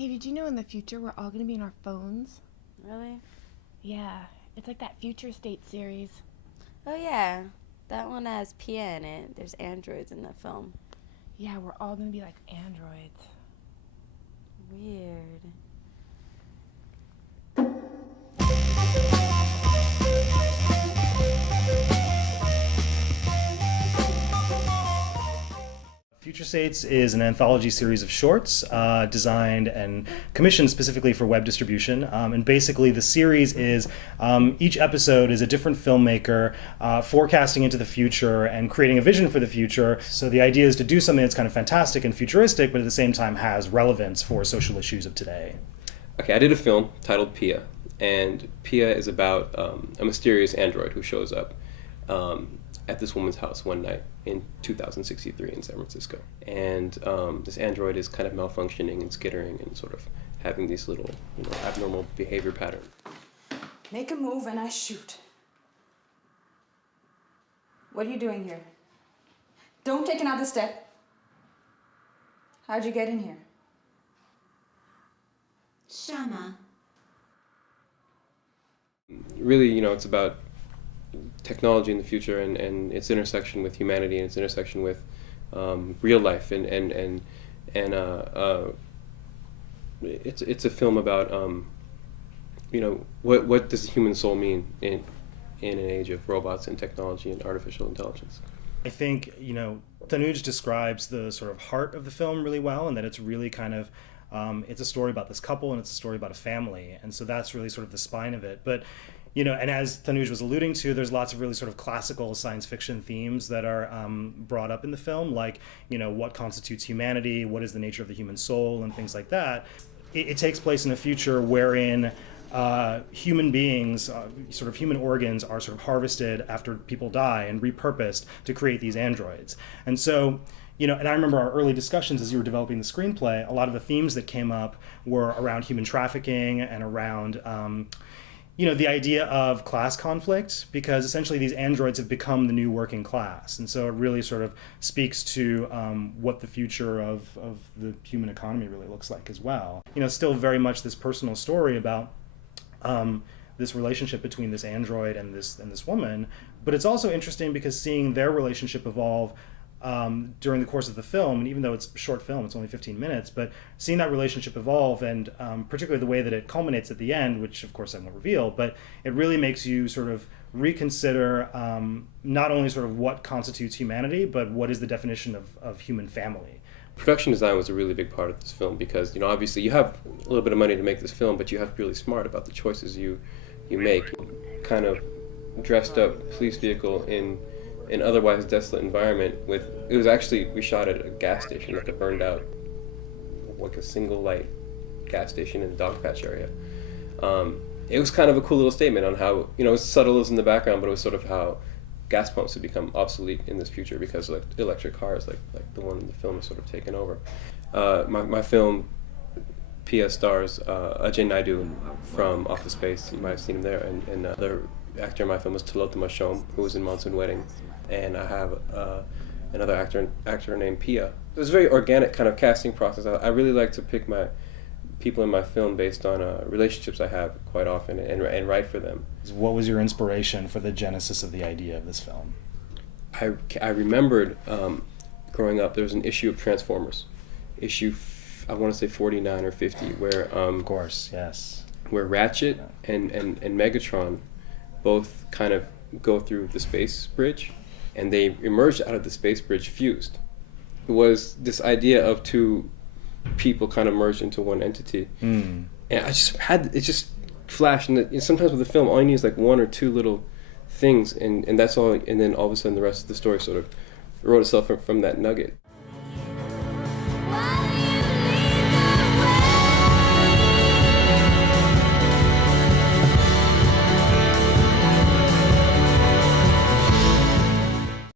Hey, did you know in the future we're all going to be in our phones? Really? Yeah, it's like that Future State series. Oh, yeah. That one has Pia in it. There's androids in that film. Yeah, we're all going to be like androids. Weird. Future States is an anthology series of shorts designed and commissioned specifically for web distribution. And basically, the series is each episode is a different filmmaker forecasting into the future and creating a vision for the future. So the idea is to do something that's kind of fantastic and futuristic, but at the same time has relevance for social issues of today. Okay, I did a film titled Pia, and Pia is about a mysterious android who shows up at this woman's house one night in 2063 in San Francisco. And this android is kind of malfunctioning and skittering and sort of having these little abnormal behavior patterns. Make a move and I shoot. What are you doing here? Don't take another step. How'd you get in here? Shama. Really, it's about technology in the future and its intersection with humanity and its intersection with real life and it's a film about what does the human soul mean in an age of robots and technology and artificial intelligence. I think, Tanuj describes the sort of heart of the film really well, and that it's really kind of, it's a story about this couple and it's a story about a family. And so that's really sort of the spine of it. But, and as Tanuj was alluding to, there's lots of really sort of classical science fiction themes that are brought up in the film, like, what constitutes humanity, what is the nature of the human soul, and things like that. It takes place in a future wherein human beings, sort of human organs, are sort of harvested after people die and repurposed to create these androids. And so, and I remember our early discussions as you were developing the screenplay, a lot of the themes that came up were around human trafficking and around, the idea of class conflict, because essentially these androids have become the new working class. And so it really sort of speaks to what the future of the human economy really looks like as well. Still very much this personal story about this relationship between this android and this woman, but it's also interesting because seeing their relationship evolve during the course of the film, and even though it's a short film, it's only 15 minutes, but seeing that relationship evolve, and particularly the way that it culminates at the end, which of course I won't reveal, but it really makes you sort of reconsider not only sort of what constitutes humanity, but what is the definition of human family. Production design was a really big part of this film because, obviously you have a little bit of money to make this film, but you have to be really smart about the choices you make. Kind of dressed up police vehicle in an otherwise desolate environment we shot at a gas station at the burned out, like a single light gas station in the Dogpatch area. It was kind of a cool little statement on how, it was subtle as in the background, but it was sort of how gas pumps have become obsolete in this future because like electric cars, like the one in the film, is sort of taken over. My film, Pia, stars Ajay Naidu from Office Space. You might have seen him there, and another actor in my film is Tilotoma Shom, who was in Monsoon Wedding, and I have another actor named Pia. It was a very organic kind of casting process. I really like to pick my people in my film based on relationships I have quite often and write for them. What was your inspiration for the genesis of the idea of this film? I remembered growing up, there was an issue of Transformers, I want to say 49 or 50, where of course, yes, where Ratchet and Megatron both kind of go through the space bridge, and they emerged out of the space bridge fused. It was this idea of two people kind of merged into one entity. And it just flashed, and sometimes with the film all you need is like one or two little things, and that's all, and then all of a sudden the rest of the story sort of wrote itself from that nugget.